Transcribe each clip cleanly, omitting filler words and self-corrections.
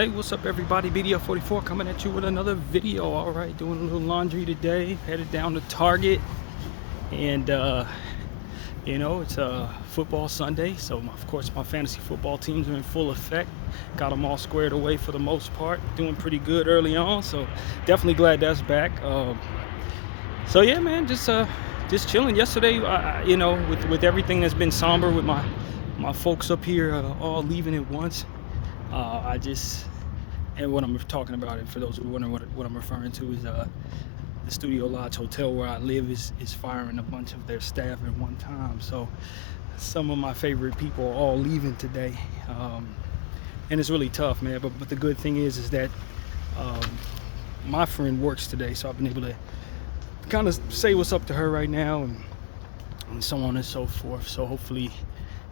Hey, what's up everybody? Bdf 44 coming at you with another video. All right, doing a little laundry today, headed down to Target, and it's football Sunday, so of course my fantasy football teams are in full effect. Got them all squared away for the most part, doing pretty good early on, so definitely glad that's back. So yeah, man, just chilling. Yesterday, with everything that's been somber, with my folks up here all leaving at once, and what I'm talking about, and for those who wondering what I'm referring to, is the Studio Lodge Hotel where I live is firing a bunch of their staff at one time. So some of my favorite people are all leaving today, and it's really tough, man. But the good thing is that my friend works today, so I've been able to kind of say what's up to her right now, and so on and so forth. So hopefully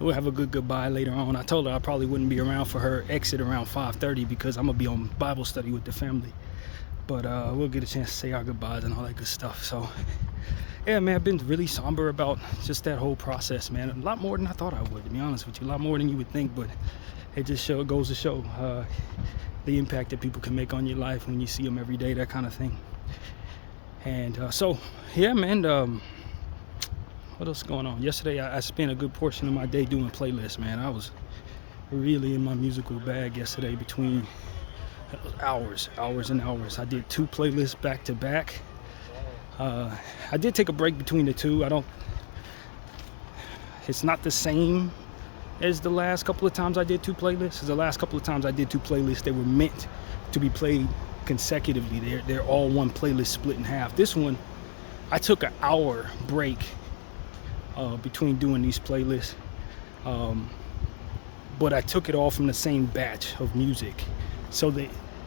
we'll have a good goodbye later on. I told her I probably wouldn't be around for her exit around 5:30 because I'm gonna be on Bible study with the family. But we'll get a chance to say our goodbyes and all that good stuff. So yeah, man, I've been really somber about just that whole process, man. A lot more than I thought I would, to be honest with you. A lot more than you would think, but it just goes to show the impact that people can make on your life when you see them every day, that kind of thing. And so yeah, man, what else is going on? Yesterday I spent a good portion of my day doing playlists, man. I was really in my musical bag yesterday, between hours and hours. I did 2 playlists back to back. I did take a break between the 2. It's not the same as the last couple of times I did 2 playlists. The last couple of times I did 2 playlists, they were meant to be played consecutively. They're all one playlist split in half. This one, I took an hour break between doing these playlists, but I took it all from the same batch of music, so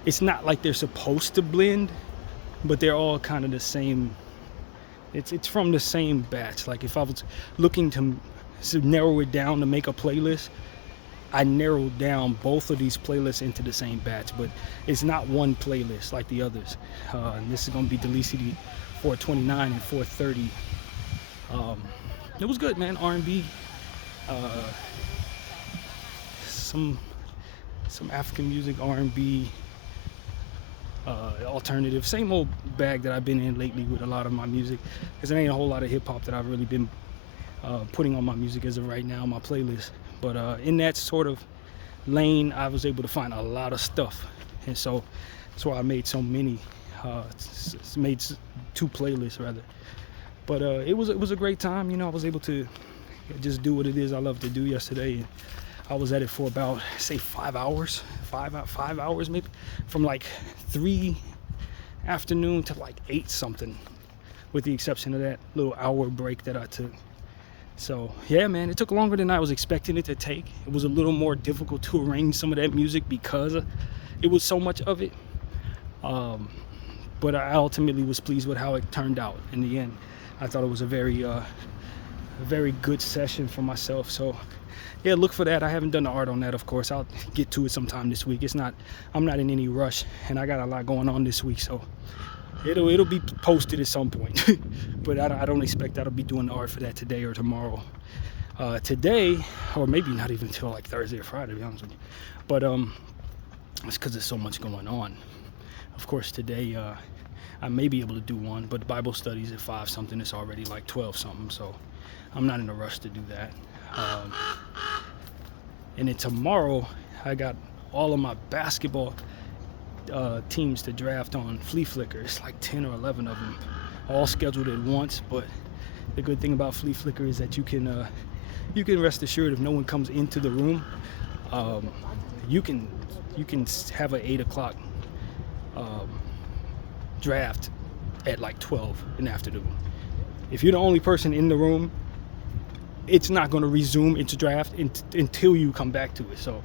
it's not like they're supposed to blend, but they're all kind of the same. It's from the same batch. Like if I was looking to narrow it down to make a playlist, I narrowed down both of these playlists into the same batch, but it's not one playlist like the others. And this is going to be Delicity 429 and 430. It was good, man. R&B, some African music, R&B, alternative. Same old bag that I've been in lately with a lot of my music, because there ain't a whole lot of hip-hop that I've really been putting on my music as of right now, my playlist. But in that sort of lane, I was able to find a lot of stuff, and so that's why I made so many. Made 2 playlists rather. But it was a great time. I was able to just do what it is I love to do yesterday. And I was at it for about, say, 5 hours, 5 hours maybe, from like 3 afternoon to like 8 something, with the exception of that little hour break that I took. So yeah, man, it took longer than I was expecting it to take. It was a little more difficult to arrange some of that music because it was so much of it. But I ultimately was pleased with how it turned out in the end. I thought it was a very good session for myself. So yeah, look for that. I haven't done the art on that, of course. I'll get to it sometime this week. I'm not in any rush, and I got a lot going on this week, so it'll be posted at some point. But I don't expect that I'll be doing the art for that today or tomorrow. Today, or maybe not even until like Thursday or Friday, to be honest with you. But it's because there's so much going on. Of course, today I may be able to do one, but Bible studies at 5 something. It's already like 12 something, so I'm not in a rush to do that. And then tomorrow, I got all of my basketball teams to draft on Flea Flicker. It's like 10 or 11 of them, all scheduled at once. But the good thing about Flea Flicker is that you can rest assured if no one comes into the room, you can have an 8 o'clock draft at like 12 in the afternoon. If you're the only person in the room, it's not going to resume its draft until you come back to it. So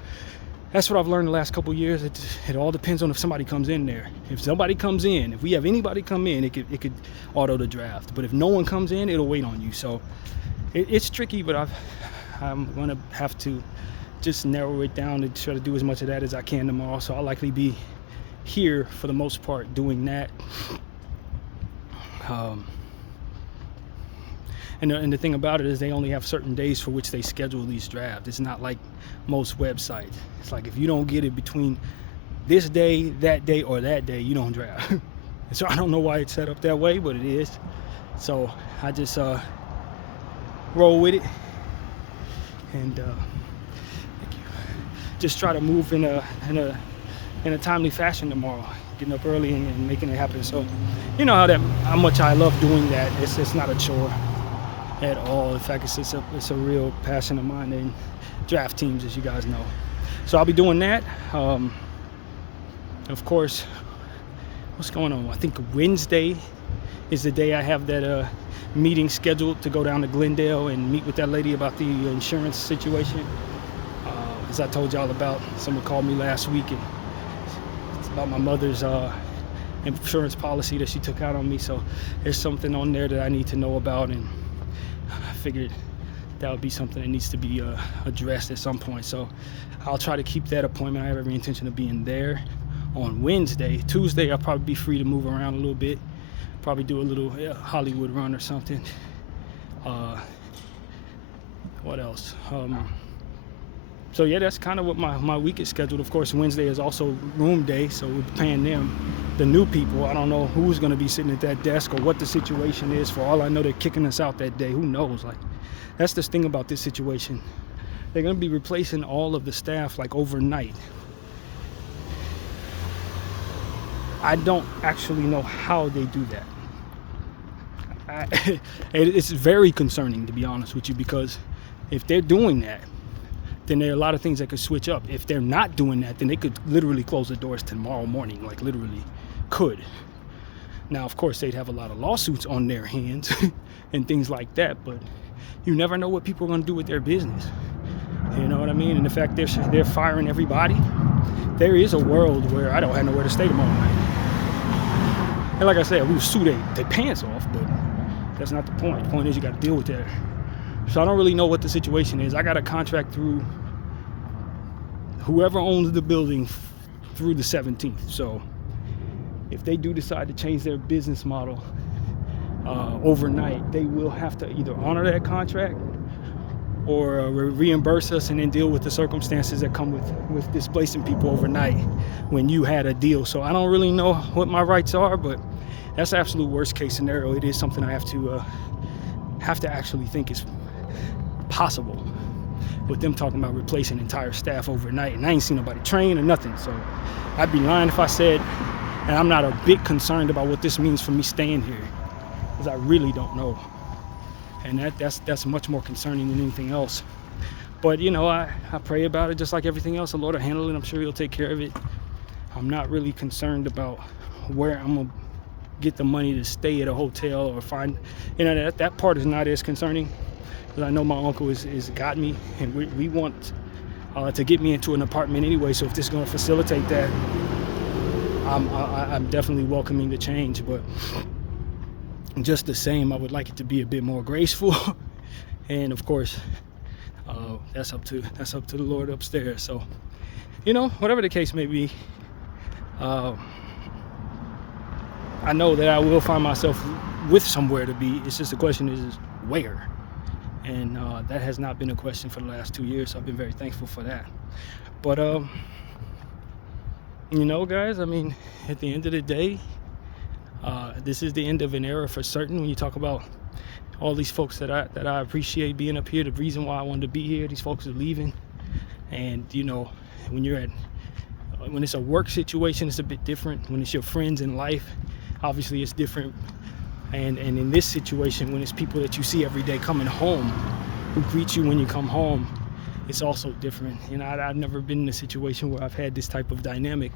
that's what I've learned the last couple of years. It all depends on if somebody comes in there. If somebody comes in, if we have anybody come in, it could auto the draft. But if no one comes in, it'll wait on you. So it's tricky, but I'm going to have to just narrow it down and try to do as much of that as I can tomorrow. So I'll likely be here for the most part doing that. And the thing about it is they only have certain days for which they schedule these drafts. It's not like most websites. It's like if you don't get it between this day, that day, or that day, you don't draft. And so I don't know why it's set up that way, but it is. So I just roll with it, and just try to move in a timely fashion tomorrow, getting up early and making it happen. So you know how much I love doing that. It's not a chore at all. In fact, it's a real passion of mine, and draft teams, as you guys know. So I'll be doing that. Of course, what's going on? I think Wednesday is the day I have that meeting scheduled to go down to Glendale and meet with that lady about the insurance situation. As I told y'all about, someone called me last week, and it's about my mother's insurance policy that she took out on me. So there's something on there that I need to know about, and I figured that would be something that needs to be addressed at some point. So I'll try to keep that appointment. I have every intention of being there on Wednesday. Tuesday, I'll probably be free to move around a little bit. Probably do a little Hollywood run or something. What else? So yeah, that's kind of what my week is scheduled. Of course, Wednesday is also room day, so we're paying them, the new people. I don't know who's going to be sitting at that desk or what the situation is. For all I know, they're kicking us out that day. Who knows? Like, that's the thing about this situation. They're going to be replacing all of the staff like overnight. I don't actually know how they do that. It's very concerning, to be honest with you, because if they're doing that, then there are a lot of things that could switch up. If they're not doing that, then they could literally close the doors tomorrow morning, like literally could. Now, of course, they'd have a lot of lawsuits on their hands and things like that, but you never know what people are going to do with their business. You know what I mean? And the fact they're firing everybody, there is a world where I don't have nowhere to stay tomorrow night. And like I said, we would sue their pants off, but that's not the point. The point is you got to deal with that. So I don't really know what the situation is. I got a contract through whoever owns the building through the 17th. So if they do decide to change their business model overnight, they will have to either honor that contract or reimburse us and then deal with the circumstances that come with displacing people overnight when you had a deal. So I don't really know what my rights are, but that's the absolute worst case scenario. It is something I have to actually think is possible, with them talking about replacing entire staff overnight, and I ain't seen nobody train or nothing. So I'd be lying if I said, and I'm not a bit concerned about what this means for me staying here, because I really don't know. And that's much more concerning than anything else. But you know, I pray about it just like everything else. The Lord will handle it. I'm sure He'll take care of it. I'm not really concerned about where I'm gonna get the money to stay at a hotel or find, you know, that part is not as concerning, because I know my uncle is got me, and we want to get me into an apartment anyway. So if this is going to facilitate that, I'm definitely welcoming the change. But just the same, I would like it to be a bit more graceful. And of course, that's up to the Lord upstairs. So, you know, whatever the case may be, I know that I will find myself with somewhere to be. It's just the question is where. And that has not been a question for the last 2 years, so I've been very thankful for that. But you know, guys, I mean, at the end of the day, this is the end of an era for certain. When you talk about all these folks that I appreciate being up here, the reason why I wanted to be here, these folks are leaving. And you know, when it's a work situation, it's a bit different. When it's your friends in life, obviously it's different. And in this situation, when it's people that you see every day coming home, who greet you when you come home, it's also different. You know, I've never been in a situation where I've had this type of dynamic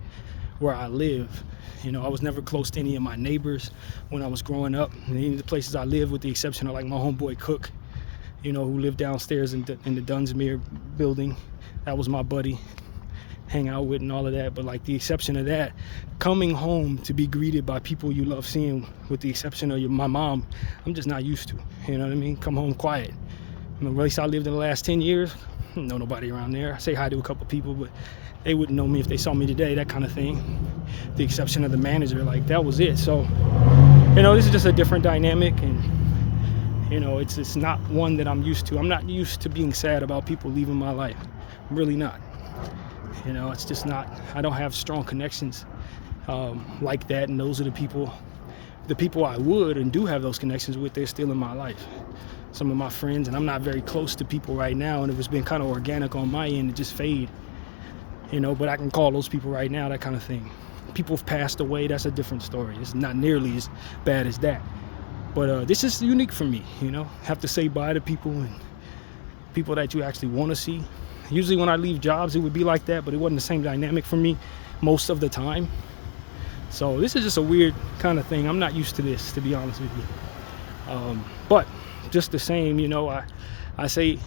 where I live. You know, I was never close to any of my neighbors when I was growing up. And any of the places I live, with the exception of like my homeboy Cook, you know, who lived downstairs in the Dunsmuir building. That was my buddy, hang out with and all of that. But like the exception of that, coming home to be greeted by people you love seeing, with the exception of my mom, I'm just not used to. You know what I mean? Come home quiet. I mean, at least I lived in the last 10 years. I don't know nobody around there. I say hi to a couple people, but they wouldn't know me if they saw me today, that kind of thing. The exception of the manager, like that was it. So, you know, this is just a different dynamic, and you know, it's not one that I'm used to. I'm not used to being sad about people leaving my life. I'm really not. You know, it's just not, I don't have strong connections like that. And those are the people I would and do have those connections with, they're still in my life. Some of my friends, and I'm not very close to people right now, and it was been kind of organic on my end to just fade, you know, but I can call those people right now, that kind of thing. People have passed away, that's a different story. It's not nearly as bad as that. But this is unique for me, you know, have to say bye to people and people that you actually want to see. Usually when I leave jobs, it would be like that, but it wasn't the same dynamic for me most of the time. So this is just a weird kind of thing. I'm not used to this, to be honest with you. But just the same, you know, I say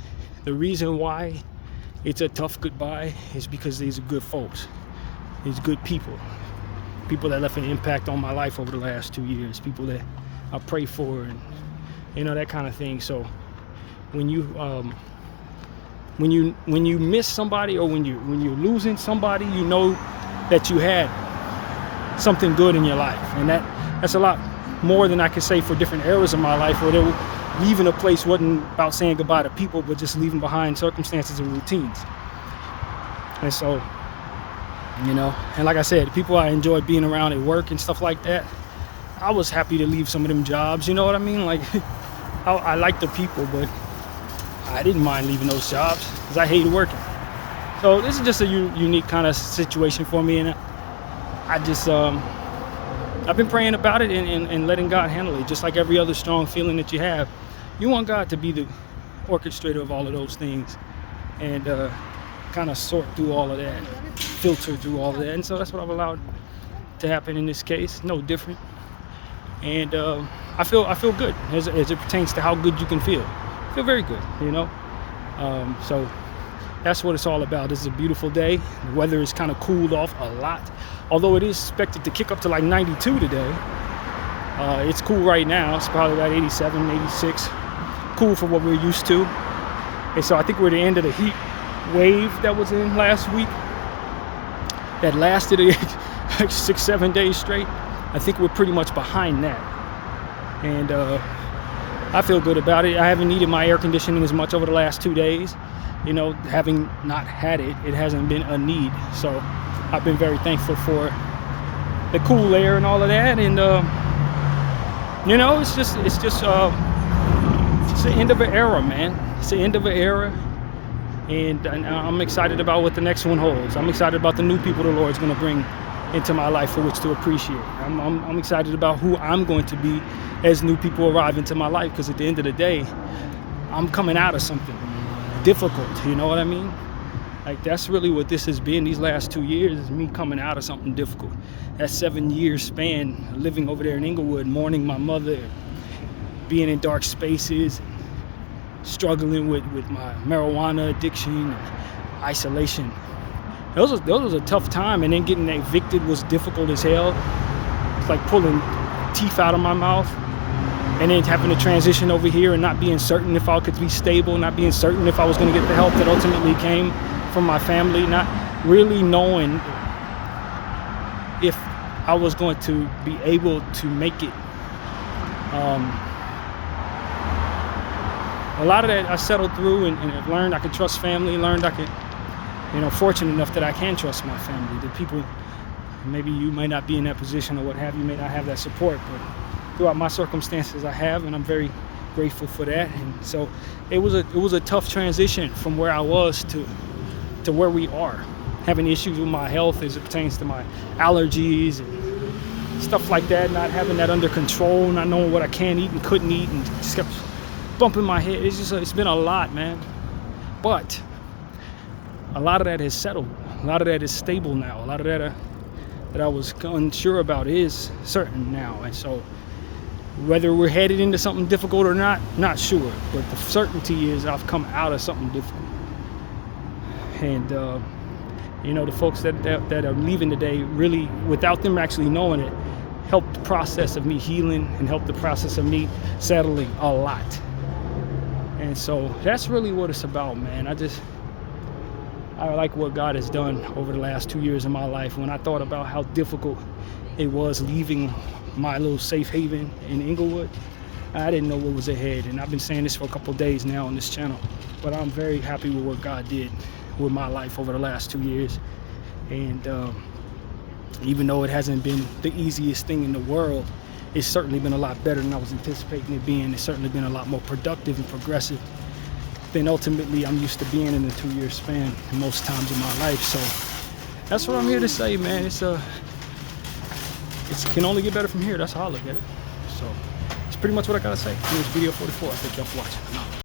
the reason why it's a tough goodbye is because these are good folks. These good people that left an impact on my life over the last 2 years, people that I pray for, and you know, that kind of thing. So when you miss somebody, or when you're losing somebody, you know that you had something good in your life, and that's a lot more than I could say for different eras of my life, where leaving a place wasn't about saying goodbye to people, but just leaving behind circumstances and routines. And so, you know, and like I said, the people I enjoyed being around at work and stuff like that, I was happy to leave some of them jobs, you know what I mean? Like, I like the people, but I didn't mind leaving those jobs because I hated working. So this is just a unique kind of situation for me, and I just, I've been praying about it and letting God handle it, just like every other strong feeling that you have. You want God to be the orchestrator of all of those things, and kind of sort through all of that, filter through all of that. And so that's what I've allowed to happen in this case. No different. And I feel good as it pertains to how good you can feel. I feel very good, you know. So that's what it's all about. This is a beautiful day. The weather is kind of cooled off a lot, although it is expected to kick up to like 92 today. It's cool right now. It's probably about 87, 86. Cool for what we're used to. And so I think we're at the end of the heat wave that was in last week that lasted like 6-7 days straight. I think we're pretty much behind that. And I feel good about it. I haven't needed my air conditioning as much over the last 2 days. You know, having not had it, it hasn't been a need. So I've been very thankful for the cool air and all of that. And you know, it's the end of an era, man. It's the end of an era, and I'm excited about what the next one holds. I'm excited about the new people the Lord's going to bring into my life for which to appreciate. I'm excited about who I'm going to be as new people arrive into my life, because at the end of the day, I'm coming out of something difficult, you know what I mean? Like, that's really what this has been these last 2 years, is me coming out of something difficult. That 7-year span living over there in Inglewood, mourning my mother, being in dark spaces, struggling with my marijuana addiction and isolation. Those was a tough time, and then getting evicted was difficult as hell. It's like pulling teeth out of my mouth, and then having to transition over here and not being certain if I could be stable, not being certain if I was going to get the help that ultimately came from my family, not really knowing if I was going to be able to make it. A lot of that I settled through, and I've learned I could trust family, learned I could, you know, fortunate enough that I can trust my family. The people, maybe you may not be in that position or what have you, may not have that support, but throughout my circumstances I have, and I'm very grateful for that. And so it was a tough transition from where I was to where we are, having issues with my health as it pertains to my allergies and stuff like that, not having that under control, not knowing what I can eat and couldn't eat, and just kept bumping my head. It's been a lot, man. But a lot of that has settled. A lot of that is stable now. A lot of that that I was unsure about is certain now. And so whether we're headed into something difficult or not sure. But the certainty is I've come out of something difficult. And you know, the folks that are leaving today, really, without them actually knowing it, helped the process of me healing and helped the process of me settling a lot. And so that's really what it's about, man. I like what God has done over the last 2 years of my life. When I thought about how difficult it was leaving my little safe haven in Inglewood, I didn't know what was ahead. And I've been saying this for a couple of days now on this channel, but I'm very happy with what God did with my life over the last 2 years. And even though it hasn't been the easiest thing in the world, it's certainly been a lot better than I was anticipating it being. It's certainly been a lot more productive and progressive than ultimately I'm used to being in a 2-year span most times in my life. So that's what I'm here to say, man. It can only get better from here. That's how I look at it. So it's pretty much what I gotta say. Here's video 44. Thank y'all for watching.